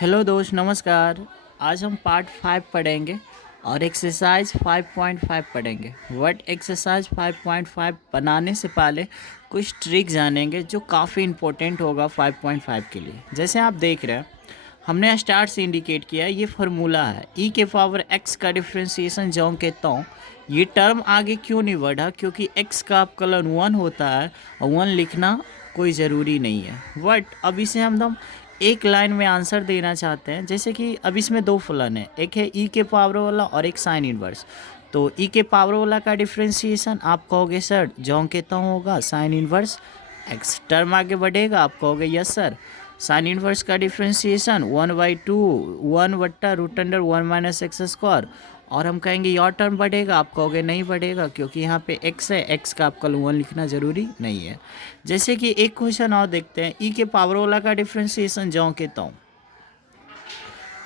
Hello दोस्त, नमस्कार। आज हम पार्ट 5 पढ़ेंगे और एक्सरसाइज 5.5 पढ़ेंगे। वर्ड एक्सरसाइज 5.5 बनाने से पहले कुछ ट्रिक जानेंगे जो काफ़ी इम्पोर्टेंट होगा 5.5 के लिए। जैसे आप देख रहे हैं, हमने स्टार्ट से इंडिकेट किया है, ये फार्मूला है ई के पावर एक्स का डिफ्रेंसिएशन जो कहता हूँ। ये टर्म आगे क्यों नहीं बढ़ा? क्योंकि एक्स का अपकलन 1 होता है और 1 लिखना कोई ज़रूरी नहीं है। बट अब इसे हम एक लाइन में आंसर देना चाहते हैं। जैसे कि अब इसमें दो फलन है, एक है ई के पावर वाला और एक साइन इनवर्स। तो ई के पावर वाला का डिफ्रेंसिएशन आप कहोगे सर जो कहता हूँ होगा साइन इनवर्स एक्स। टर्म आगे बढ़ेगा, आप कहोगे यस सर साइन इनवर्स का डिफ्रेंसिएशन 1/2 1/√1 - x²। और हम कहेंगे योर टर्म बढ़ेगा, आप कहोगे नहीं बढ़ेगा क्योंकि यहाँ पे x है, x का आपका 1 लिखना ज़रूरी नहीं है। जैसे कि एक क्वेश्चन और देखते हैं, ई के पावर वाला का डिफ्रेंसिएशन जो कहता हूँ,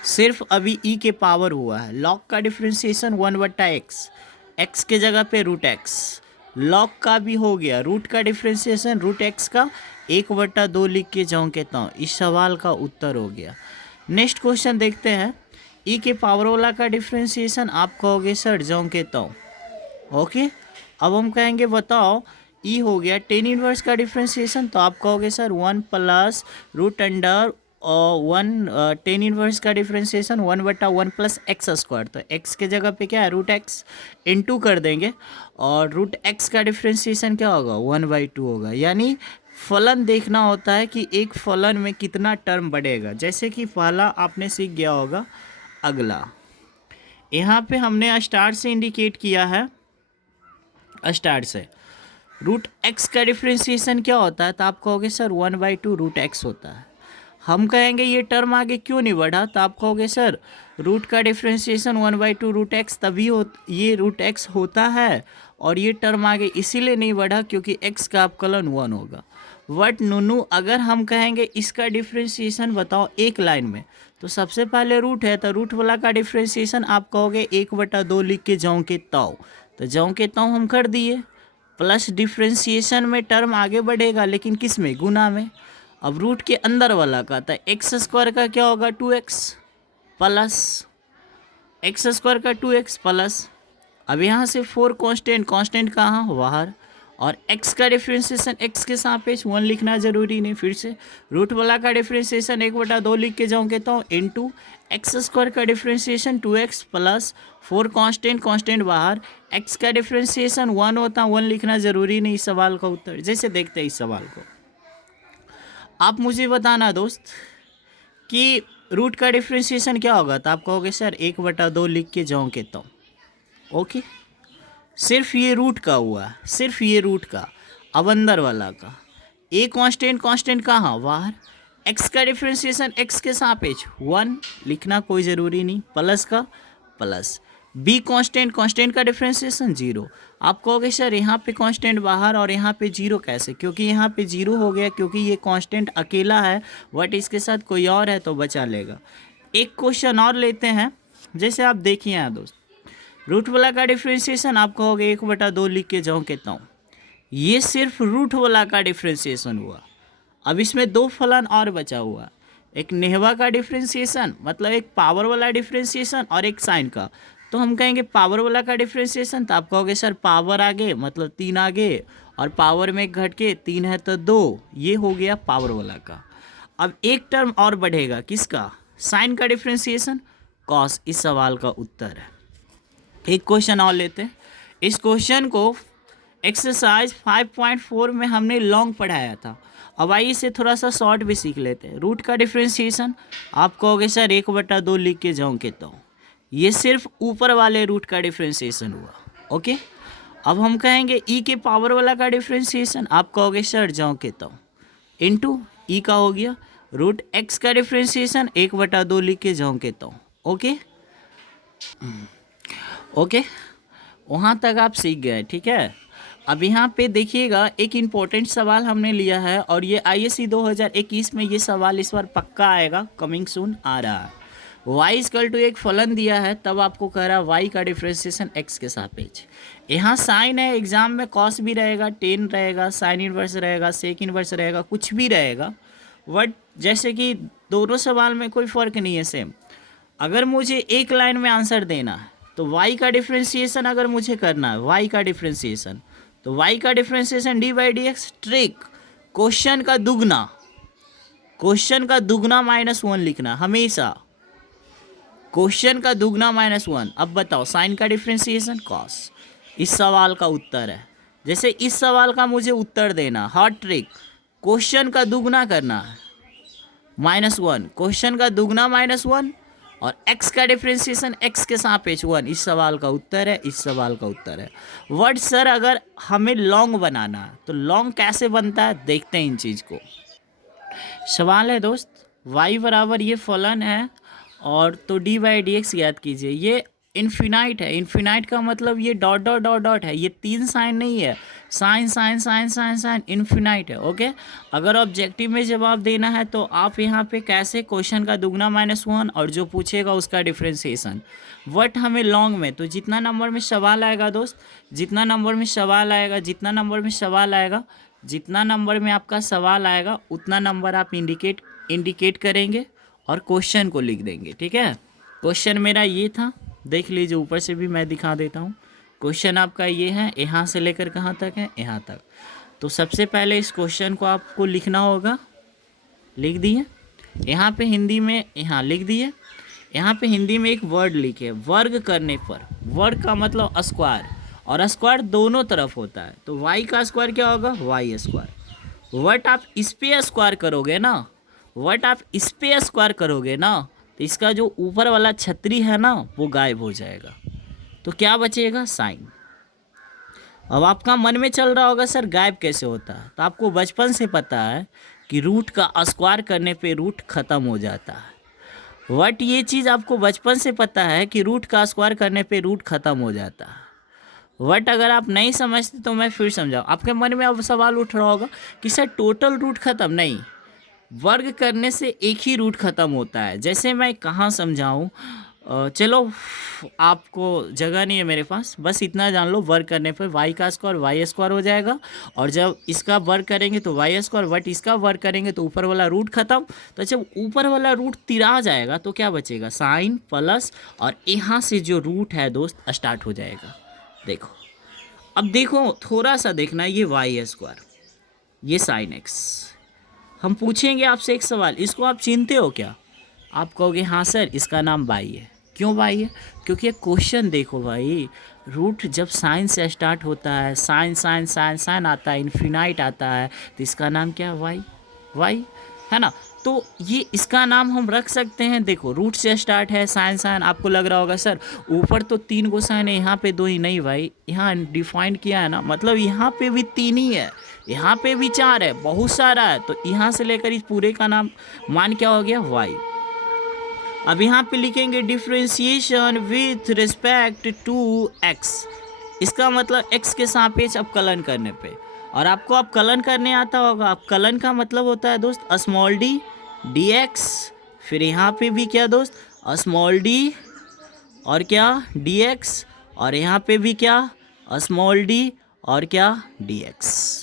सिर्फ अभी ई के पावर हुआ है। लॉग का डिफ्रेंसिएशन 1/x, x के जगह पे √x। लॉग का भी हो गया, रूट का डिफ्रेंसिएशन √x का 1/2 लिख के जो कहता हूँ। इस सवाल का उत्तर हो गया। नेक्स्ट क्वेश्चन देखते हैं, ई के पावर वाला का डिफ्रेंसिएशन आप कहोगे सर जो कहता हूँ। ओके, अब हम कहेंगे बताओ ई हो गया टेन इनवर्स का डिफ्रेंसिएशन, तो आप कहोगे सर 1 + √1 टेन इनवर्स का डिफ्रेंसिएशन 1/1 + x²। तो x के जगह पे क्या है √x, इनटू कर देंगे और √x का डिफ्रेंसिएशन क्या होगा 1/2 होगा। यानी फलन देखना होता है कि एक फलन में कितना टर्म बढ़ेगा। जैसे कि पहला आपने सीख गया होगा, अगला यहाँ पे हमने स्टार्ट से इंडिकेट किया है। स्टार्ट से √x का डिफ्रेंसिएशन क्या होता है, तो आप कहोगे सर 1/2 √x होता है। हम कहेंगे ये टर्म आगे क्यों नहीं बढ़ा, तो आप कहोगे सर रूट का डिफ्रेंसिएशन 1/2 √x तभी ये √x होता है और ये टर्म आगे इसीलिए नहीं बढ़ा क्योंकि x का अपकलन 1 होगा। बट नूनू अगर हम कहेंगे इसका डिफ्रेंसिएशन बताओ एक लाइन में, तो सबसे पहले रूट है, तो रूट वाला का डिफ्रेंसिएशन आप कहोगे 1/2 लिख के जाऊँ के ताऊ, तो जाऊँ के ताऊ हम कर दिए। प्लस डिफ्रेंसिएशन में टर्म आगे बढ़ेगा लेकिन किस में, गुना में। अब रूट के अंदर वाला का था x² का क्या होगा 2x प्लस x² का 2x प्लस। अब यहाँ से 4 कांस्टेंट कहाँ बाहर, और x का डिफ्रेंसिएशन x के सापेक्ष 1 लिखना जरूरी नहीं। फिर से रूट वाला का डिफ्रेंसिएशन 1/2 लिख के जाऊँ कहता हूँ इनटू x² का डिफ्रेंसिएशन 2x प्लस 4 कांस्टेंट बाहर, x का डिफ्रेंसिएशन 1 होता, 1 लिखना जरूरी नहीं। इस सवाल का उत्तर जैसे देखते हैं, इस सवाल को आप मुझे बताना दोस्त कि रूट का डिफ्रेंसिएशन क्या होगा, तो आप कहोगे सर 1/2 लिख के जाऊँ कहता हूँ। ओके, सिर्फ ये रूट का हुआ, सिर्फ ये रूट का। अब अंदर वाला का ए कांस्टेंट कहाँ बाहर, एक्स का डिफ्रेंसिएशन एक्स के सापेक्ष 1 लिखना कोई ज़रूरी नहीं, प्लस का प्लस। बी कांस्टेंट का डिफ्रेंसिएशन 0। आप कहोगे सर यहाँ पे कांस्टेंट बाहर और यहाँ पे 0 कैसे, क्योंकि यहाँ पे 0 हो गया क्योंकि ये कांस्टेंट अकेला है, बट इसके साथ कोई और है तो बचा लेगा। एक क्वेश्चन और लेते हैं, जैसे आप देखिए यहाँ दोस्त, रूट वाला का डिफ्रेंसिएशन आप कहोगे 1/2 लिख के जाऊँ कहता हूँ। ये सिर्फ रूट वाला का डिफ्रेंसिएशन हुआ। अब इसमें दो फलन और बचा हुआ, एक नेहवा का डिफ्रेंसिएशन मतलब एक पावर वाला डिफ्रेंसिएशन और एक साइन का। तो हम कहेंगे पावर वाला का डिफ्रेंसिएशन, तो आप कहोगे सर पावर आगे मतलब 3 आगे और पावर में घट के 3 है तो 2, ये हो गया पावर वाला का। अब एक टर्म और बढ़ेगा, किसका, साइन का डिफ्रेंसिएशन कॉस। इस सवाल का उत्तर है। एक क्वेश्चन और लेते हैं। इस क्वेश्चन को एक्सरसाइज 5.4 में हमने लॉन्ग पढ़ाया था। अब आइए इसे थोड़ा सा शॉर्ट भी सीख लेते हैं। रूट का डिफ्रेंसिएशन आप कहोगे सर 1/2 लिख के जाऊँ कहता हूँ। ये सिर्फ ऊपर वाले रूट का डिफ्रेंसिएशन हुआ। ओके, अब हम कहेंगे ई के पावर वाला का डिफ्रेंसिएशन आप कहोगे सर जाऊँ कहता हूँ इनटू ई का हो गया रूट एक्स का डिफ्रेंसिएशन 1/2 लिख के जाऊँ कहता हूँ। ओके ओके, वहाँ तक आप सीख गए, ठीक है। अब यहाँ पे देखिएगा एक इम्पोर्टेंट सवाल हमने लिया है और ये आईएससी 2021 में ये सवाल इस बार पक्का आएगा, कमिंग सून आ रहा है। y एक फलन दिया है, तब आपको कह रहा है y का डिफ्रेंसिएशन x के सापेक्ष। यहाँ साइन है, एग्जाम में कॉस भी रहेगा, टेन रहेगा, साइन इनवर्स रहेगा, सेक इनवर्स रहेगा, कुछ भी रहेगा, बट जैसे कि दोनों सवाल में कोई फ़र्क नहीं है, सेम। अगर मुझे एक लाइन में आंसर देना है तो y का डिफ्रेंशिएशन अगर मुझे करना है, y का डिफ्रेंशिएशन, तो y का differentiation D by D x. Trick, question का दुगना, क्वेश्चन का दुगना -1 लिखना हमेशा, क्वेश्चन का दुगना -1। अब बताओ साइन का डिफ्रेंशिएशन कॉस, इस सवाल का उत्तर है। जैसे इस सवाल का मुझे उत्तर देना, हॉट ट्रिक, क्वेश्चन का दुगना करना है -1, क्वेश्चन का दुगना -1 और x का डिफ्रेंशिएशन x के सापेक्ष 1। इस सवाल का उत्तर है, इस सवाल का उत्तर है। वर्ड सर अगर हमें लॉन्ग बनाना है तो लॉन्ग कैसे बनता है, देखते हैं इन चीज़ को। सवाल है दोस्त, y बराबर ये फलन है और तो डी बाई डी एक्स याद कीजिए, ये इन्फिनाइट है। इन्फिनाइट का मतलब ये डॉट डॉट डॉट डॉट है, ये 3 साइन नहीं है, sine sine sine sine sine, infinite है। ओके, अगर ऑब्जेक्टिव में जवाब देना है तो आप यहाँ पे कैसे, क्वेश्चन का दुगना -1 और जो पूछेगा उसका डिफ्रेंशिएशन। वट हमें लॉन्ग में, तो जितना नंबर में सवाल आएगा दोस्त, जितना नंबर में सवाल आएगा, जितना नंबर में सवाल आएगा, जितना नंबर में आपका सवाल आएगा उतना नंबर आप इंडिकेट करेंगे और क्वेश्चन को लिख देंगे। ठीक है, क्वेश्चन मेरा ये था, देख लीजिए, ऊपर से भी मैं दिखा देता हूँ। क्वेश्चन आपका ये है, यहाँ से लेकर कहाँ तक है, यहाँ तक। तो सबसे पहले इस क्वेश्चन को आपको लिखना होगा, लिख दिए। यहाँ पे हिंदी में यहाँ लिख दिए, यहाँ पे हिंदी में एक वर्ड लिखे, वर्ग करने पर, वर्ग का मतलब स्क्वायर, और स्क्वायर दोनों तरफ होता है, तो y का स्क्वायर क्या होगा, y स्क्वायर। वट आप इस पे स्क्वायर करोगे ना, वट आप इस पे स्क्वायर करोगे ना, तो इसका जो ऊपर वाला छतरी है ना वो गायब हो जाएगा, तो क्या बचेगा, साइन। अब आपका मन में चल रहा होगा सर गायब कैसे होता है, तो आपको बचपन से पता है कि रूट का स्क्वायर करने पे रूट ख़त्म हो जाता है। वट ये चीज़ आपको बचपन से पता है कि रूट का स्क्वायर करने पे रूट ख़त्म हो जाता है। वट अगर आप नहीं समझते तो मैं फिर समझाऊँ। आपके मन में अब सवाल उठ रहा होगा कि सर टोटल रूट ख़त्म, नहीं, वर्ग करने से एक ही रूट ख़त्म होता है। जैसे मैं कहाँ समझाऊँ, चलो आपको जगह नहीं है मेरे पास, बस इतना जान लो, वर्ग करने पर y का स्क्वायर y स्क्वायर हो जाएगा, और जब इसका वर्ग करेंगे तो y स्क्वायर, वट इसका वर्ग करेंगे तो ऊपर वाला रूट ख़त्म। तो जब ऊपर वाला रूट तिरा जाएगा तो क्या बचेगा, साइन प्लस, और यहाँ से जो रूट है दोस्त स्टार्ट हो जाएगा। देखो, अब देखो थोड़ा सा देखना, ये y स्क्वायर, ये साइन x। हम पूछेंगे आपसे एक सवाल, इसको आप चिनते हो क्या, आप कहोगे हाँ सर इसका नाम बाई है। क्यों बाई है, क्योंकि क्वेश्चन देखो भाई, रूट जब साइन से स्टार्ट होता है, साइन साइन साइन साइन आता है, इन्फिनाइट आता है, तो इसका नाम क्या है, वाई, वाई है ना। तो ये इसका नाम हम रख सकते हैं। देखो रूट से स्टार्ट है, साइन साइन, आपको लग रहा होगा सर ऊपर तो 3 गो साइन है, यहाँ पे 2 ही, नहीं भाई, यहाँ डिफाइन किया है ना, मतलब यहाँ पे भी 3 ही है, यहाँ पे भी 4 है, बहुत सारा है, तो यहाँ से लेकर इस पूरे का नाम मान क्या हो गया, वाई। अब यहाँ पे लिखेंगे differentiation with respect to x, इसका मतलब x के सापेक्ष अवकलन करने पे। और आपको अवकलन करने आता होगा, अवकलन का मतलब होता है दोस्त स्मॉल डी dx, फिर यहाँ पे भी क्या दोस्त स्मॉल डी और क्या dx, और यहाँ पे भी क्या स्मॉल डी और क्या dx।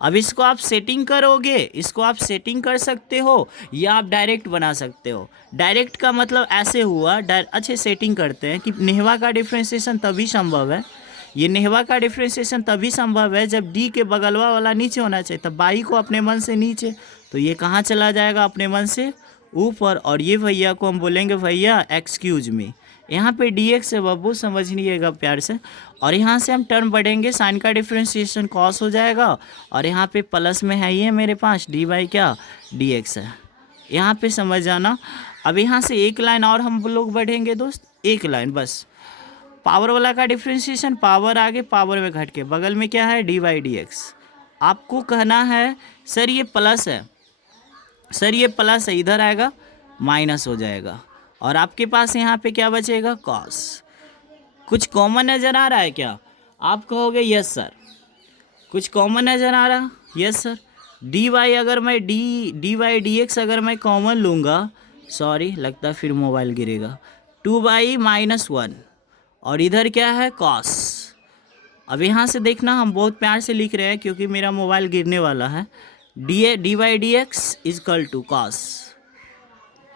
अब इसको आप सेटिंग करोगे, इसको आप सेटिंग कर सकते हो या आप डायरेक्ट बना सकते हो। डायरेक्ट का मतलब ऐसे हुआ, अच्छे सेटिंग करते हैं कि नेहवा का डिफ्रेंशिएशन तभी संभव है, ये नेहवा का डिफ्रेंशिएशन तभी संभव है जब डी के बगलवा वाला नीचे होना चाहिए, तब बाई को अपने मन से नीचे, तो ये कहाँ चला जाएगा, अपने मन से ऊपर, और ये भैया को हम बोलेंगे भैया एक्सक्यूज मी। यहाँ पे dx है बब्बू, समझ लीजिएगा प्यार से, और यहाँ से हम टर्म बढ़ेंगे, साइन का डिफ्रेंशिएशन कॉस हो जाएगा, और यहाँ पे प्लस में है ये मेरे पास डी बाई क्या dx है, यहाँ पे समझ जाना। अब यहाँ से एक लाइन और हम लोग बढ़ेंगे दोस्त, एक लाइन बस, पावर वाला का डिफ्रेंशिएशन, पावर आगे पावर में घट के बगल में क्या है डी बाई dx। आपको कहना है सर ये प्लस है, सर ये प्लस है, इधर आएगा माइनस हो जाएगा, और आपके पास यहाँ पे क्या बचेगा, कॉस। कुछ कॉमन नज़र आ रहा है क्या, आप कहोगे यस सर, कुछ कॉमन नज़र आ रहा, यस सर। डी वाई अगर मैं डी वाई डी एक्स अगर मैं कॉमन लूँगा, सॉरी लगता है फिर मोबाइल गिरेगा, 2/-1, और इधर क्या है कॉस। अब यहाँ से देखना, हम बहुत प्यार से लिख रहे हैं क्योंकि मेरा मोबाइल गिरने वाला है, D Y D X equal to cos,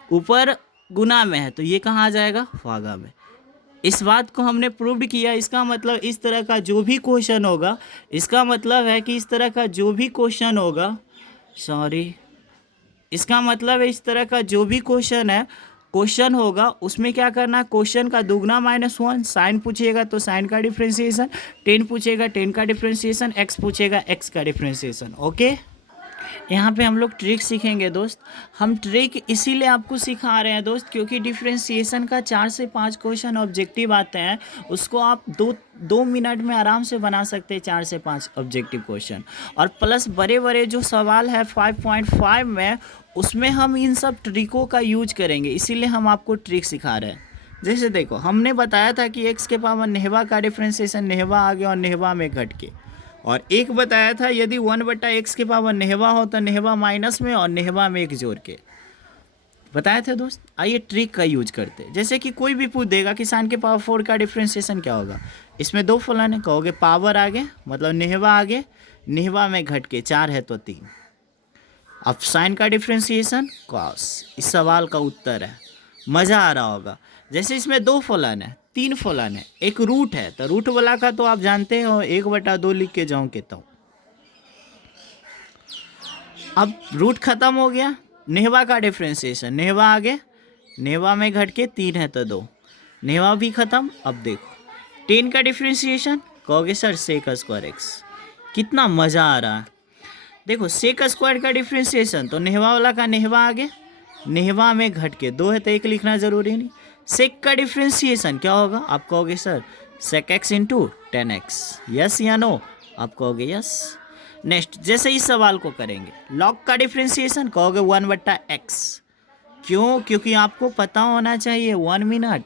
ऊपर गुना में है तो ये कहाँ आ जाएगा, भागा में। इस बात को हमने प्रूव्ड किया। इसका मतलब इस तरह का जो भी क्वेश्चन होगा, इसका मतलब है कि इस तरह का जो भी क्वेश्चन होगा, इसका मतलब है इस तरह का जो भी क्वेश्चन होगा उसमें क्या करना है, क्वेश्चन का दुगना -1, साइन पूछेगा तो साइन का डिफ्रेंशिएशन, टेन पूछेगा टेन का डिफ्रेंशिएशन, एक्स पूछेगा एक्स का डिफ्रेंशिएशन। ओके, यहाँ पे हम लोग ट्रिक सीखेंगे दोस्त। हम ट्रिक इसीलिए आपको सिखा रहे हैं दोस्त क्योंकि डिफ्रेंशिएशन का 4 से 5 क्वेश्चन ऑब्जेक्टिव आते हैं, उसको आप दो मिनट में आराम से बना सकते हैं 4 से 5 ऑब्जेक्टिव क्वेश्चन। और प्लस बड़े बड़े जो सवाल है 5.5 में, उसमें हम इन सब ट्रिकों का यूज करेंगे, इसीलिए हम आपको ट्रिक सिखा रहे हैं। जैसे देखो, हमने बताया था कि एक्स के पावर नेहवा का डिफ्रेंशिएशन नेहवा आगे और नेहवा में घट के, और एक बताया था यदि 1/x के पावर नेहवा हो तो नेहवा माइनस में और नेहवा में एक जोड़ के बताए थे दोस्त। आइए ट्रिक का यूज करते हैं। जैसे कि कोई भी पूछ देगा कि साइन के पावर 4 का डिफ्रेंशिएशन क्या होगा, इसमें 2 फलन है, कहोगे पावर आगे मतलब नेहवा आगे, नेहवा में घट के 4 है तो 3। अब साइन का डिफ्रेंशिएशन कॉस, इस सवाल का उत्तर है। मज़ा आ रहा होगा। जैसे इसमें 2 फलन है, 3 फलन है, एक रूट है, तो रूट वाला का तो आप जानते हो 1/2 लिख के जाऊँ कहता हूँ। अब रूट खत्म हो गया, नेहवा का डिफ्रेंशिएशन, नेहवा आगे, नेहवा में घट के 3 है तो 2, नेहवा भी खत्म। अब देखो 10 का डिफ्रेंशिएशन, कहोगे सर सेक स्क्वायर एक्स। कितना मज़ा आ रहा है। देखो सेक स्क्वायर का डिफ्रेंशिएशन तो नेहवा वाला का नेहवा आगे, नेहवा में घट के 2 है तो 1 लिखना ज़रूरी नहीं। सेक का डिफ्रेंशिएशन क्या होगा, आप कहोगे sir sec X into 10x, yes या नो, आप कहोगे यस। नेक्स्ट, जैसे इस सवाल को करेंगे, लॉग का डिफ्रेंशिएशन कहोगे 1/x। क्यों, क्योंकि आपको पता होना चाहिए 1 मिनट।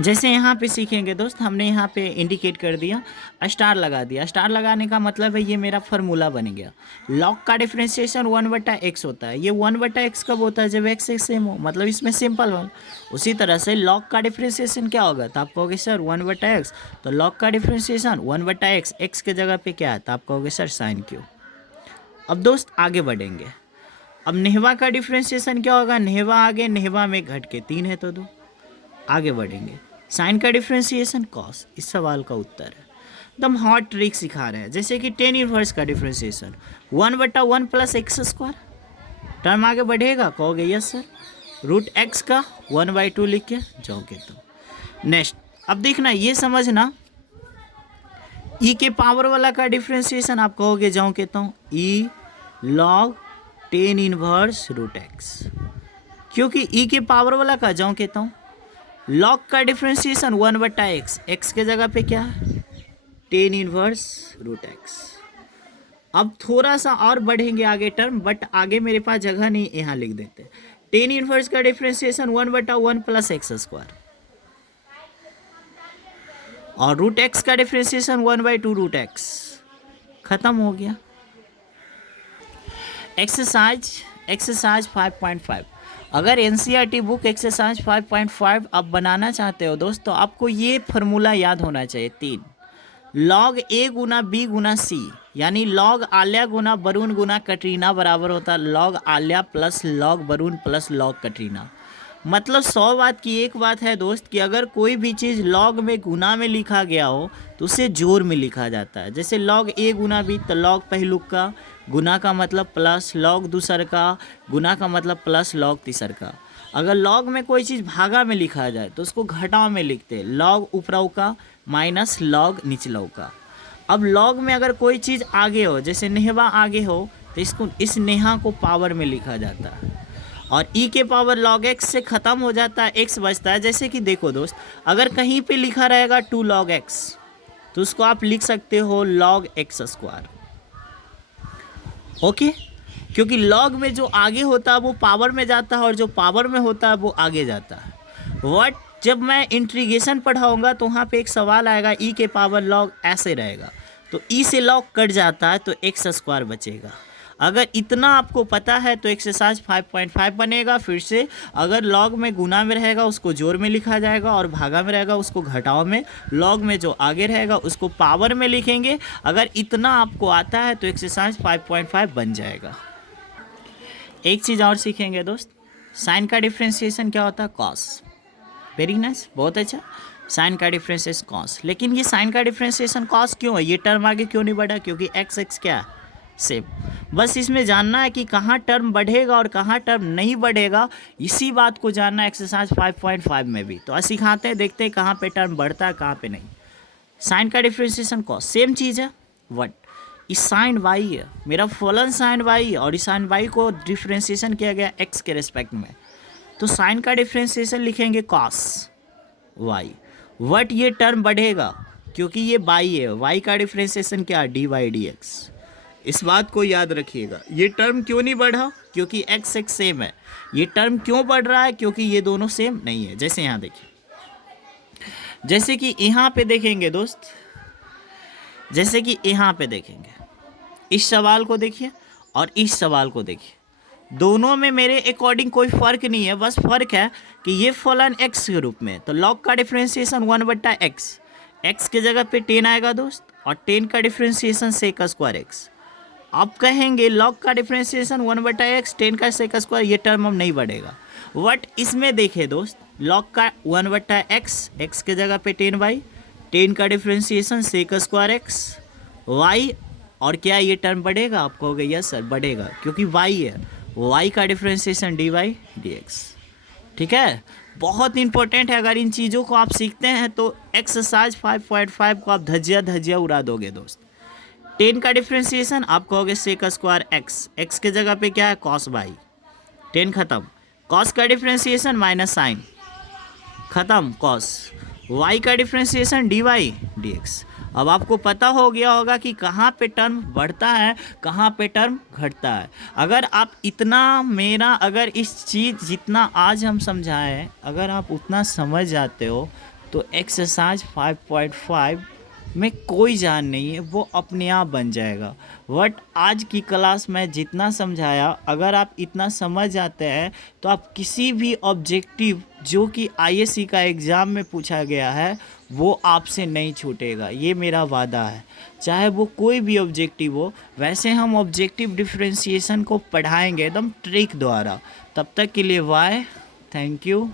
जैसे यहाँ पे सीखेंगे दोस्त, हमने यहाँ पे इंडिकेट कर दिया, स्टार लगा दिया। स्टार लगाने का मतलब है ये मेरा फार्मूला बन गया। लॉग का डिफ्रेंशिएशन 1/x होता है। ये 1/x कब होता है, जब x एक सेम हो, मतलब इसमें सिंपल हो। उसी तरह से लॉग का डिफ्रेंशिएशन क्या होगा, तो आप कहोगे सर 1/x, तो लॉग का डिफ्रेंशिएशन 1/x, x के जगह पे क्या है, तो आप कहोगे सर साइन क्यू। अब दोस्त आगे बढ़ेंगे। अब नेहवा का डिफ्रेंशिएशन क्या होगा, नेहवा आगे, नेहवा में घट के 3 है तो 2। आगे बढ़ेंगे, साइन का डिफ्रेंशिएशन कॉस, इस सवाल का उत्तर है। एकदम हॉट ट्रिक सिखा रहे हैं। जैसे कि टेन इनवर्स का differentiation 1/1 plus x square, term आगे बढ़ेगा, कहोगे यस सर। रूट एक्स का 1/2 लिख के जाओगे तो। नेक्स्ट, अब देखना ये समझना, ई के पावर वाला का डिफ्रेंशिएशन आप कहोगे, जाऊँ कहता हूँ e log ten inverse root X, क्योंकि ई के पावर वाला का जाऊँ कहता हूँ। लॉग का डिफ्रेंशिएशन 1/x, एक्स के जगह पे क्या है, टेन इनवर्स रूट एक्स। अब थोड़ा सा और बढ़ेंगे आगे टर्म, बट आगे मेरे पास जगह नहीं, यहाँ लिख देते हैं। टेन इनवर्स का डिफ्रेंशिएशन 1/1 प्लस एक्स स्क्वायर, और रूट एक्स का डिफ्रेंशिएशन 1/2 रूट एक्स। खत्म हो गया। एक्सरसाइज 5.5। अगर एनसीईआरटी बुक एक्सरसाइज 5.5 आप बनाना चाहते हो दोस्त, तो आपको ये फार्मूला याद होना चाहिए। 3 लॉग ए गुना बी गुना सी, यानी लॉग आल्या गुना वरुण गुना कटरीना बराबर होता है लॉग आल्या plus log Varun plus log Katrina. मतलब 100 बात की एक बात है दोस्त कि अगर कोई भी चीज़ लॉग में गुना में लिखा गया हो तो उसे जोड़ में लिखा जाता है। जैसे लॉग ए गुना बी, तो लॉग पहलुक का, गुना का मतलब प्लस, लॉग दूसर का, गुना का मतलब प्लस, लॉग तीसर का। अगर लॉग में कोई चीज़ भागा में लिखा जाए तो उसको घटाव में लिखते हैं, लॉग ऊपरऊ का माइनस लॉग निचलऊ का। अब लॉग में अगर कोई चीज़ आगे हो, जैसे नेहवा आगे हो, तो इसको इस नेहा को पावर में लिखा जाता है, और ई के पावर लॉग एक्स से ख़त्म हो जाता है, एक्स बचता है। जैसे कि देखो दोस्त, अगर कहीं पे लिखा रहेगा 2 log x, तो उसको आप लिख सकते हो log x स्क्वायर। ओके, क्योंकि लॉग में जो आगे होता है वो पावर में जाता है, और जो पावर में होता है वो आगे जाता है। व्हाट, जब मैं इंटीग्रेशन पढ़ाऊँगा तो वहाँ पे एक सवाल आएगा, ई के पावर लॉग ऐसे रहेगा, तो ई से लॉग कट जाता है तो एक्स स्क्वायर बचेगा। अगर इतना आपको पता है तो एक्सरसाइज 5.5 बनेगा। फिर से, अगर लॉग में गुना में रहेगा उसको जोड़ में लिखा जाएगा, और भागा में रहेगा उसको घटाव में, लॉग में जो आगे रहेगा उसको पावर में लिखेंगे। अगर इतना आपको आता है तो एक्सरसाइज 5.5 बन जाएगा। एक चीज़ और सीखेंगे दोस्त, साइन का डिफ्रेंसिएशन क्या होता है, कॉस। वेरी नाइस, बहुत अच्छा। साइन का डिफ्रेंसिएशन कॉस, लेकिन ये साइन का डिफ्रेंसिएशन कॉस क्यों है, ये टर्म आगे क्यों नहीं बढ़ा, क्योंकि एक्स एक्स क्या है, सेम। बस इसमें जानना है कि कहाँ टर्म बढ़ेगा और कहाँ टर्म नहीं बढ़ेगा, इसी बात को जानना है एक्सरसाइज 5.5 में भी। तो सिखाते हैं, देखते हैं कहाँ पे टर्म बढ़ता है कहाँ पे नहीं। साइन का डिफ्रेंसिएशन कॉस सेम चीज़ है, वट इस साइन वाई है, मेरा फलन साइन वाई है और इस साइन वाई को डिफ्रेंसिएशन किया गया एक्स के रिस्पेक्ट में, तो साइन का डिफ्रेंसिएशन लिखेंगे कॉस वाई। वट ये टर्म बढ़ेगा क्योंकि ये बाई है, वाई का डिफ्रेंसिएशन क्या है, डी वाई डी एक्स। इस बात को याद रखिएगा। ये टर्म क्यों नहीं बढ़ा, क्योंकि एक्स एक्स सेम है। ये टर्म क्यों बढ़ रहा है, क्योंकि ये दोनों सेम नहीं है। जैसे यहाँ देखिए, जैसे कि यहाँ पे देखेंगे दोस्त, जैसे कि यहाँ पे देखेंगे, इस सवाल को देखिए और इस सवाल को देखिए, दोनों में मेरे अकॉर्डिंग कोई फ़र्क नहीं है, बस फ़र्क है कि ये फलन x के रूप में, तो log का डिफ्रेंसिएशन 1/x, x के जगह पे 10 आएगा दोस्त, और 10 का डिफ्रेंसिएशन सेक स्क्वायर x। आप कहेंगे log का डिफ्रेंसिएशन 1/x, 10 का सेक स्क्वायर, ये टर्म अब नहीं बढ़ेगा। वट इसमें देखिए दोस्त, log का 1/x, x के जगह पे 10y, 10 का differentiation sec square x, y, और क्या ये टर्म बढ़ेगा, आप कहोगे यस सर बढ़ेगा, क्योंकि y है, y का differentiation D Y D X. ठीक है, बहुत इंपॉर्टेंट है। अगर इन चीज़ों को आप सीखते हैं तो एक्सरसाइज 5.5 को आप धज्जिया धज्जिया उड़ा दोगे दोस्त। 10 का डिफ्रेंसिएशन आप कहोगे सेक स्क्वायर एक्स, एक्स के जगह पे क्या है, कॉस वाई, 10 खत्म। कॉस का डिफ्रेंसिएशन माइनस साइन, खत्म कॉस। वाई का differentiation D Y D X. अब आपको पता हो गया होगा कि कहाँ पे टर्म बढ़ता है, कहाँ पे टर्म घटता है। अगर आप इतना मेरा, अगर इस चीज़ जितना आज हम समझाएं, अगर आप उतना समझ जाते हो तो एक्सरसाइज 5.5 में कोई जान नहीं है, वो अपने आप बन जाएगा। बट आज की क्लास में जितना समझाया, अगर आप इतना समझ जाते हैं तो आप किसी भी ऑब्जेक्टिव जो कि आईएससी का एग्ज़ाम में पूछा गया है वो आपसे नहीं छूटेगा, ये मेरा वादा है। चाहे वो कोई भी ऑब्जेक्टिव हो, वैसे हम ऑब्जेक्टिव डिफरेंशिएशन को पढ़ाएंगे एकदम ट्रिक द्वारा। तब तक के लिए बाय, थैंक यू।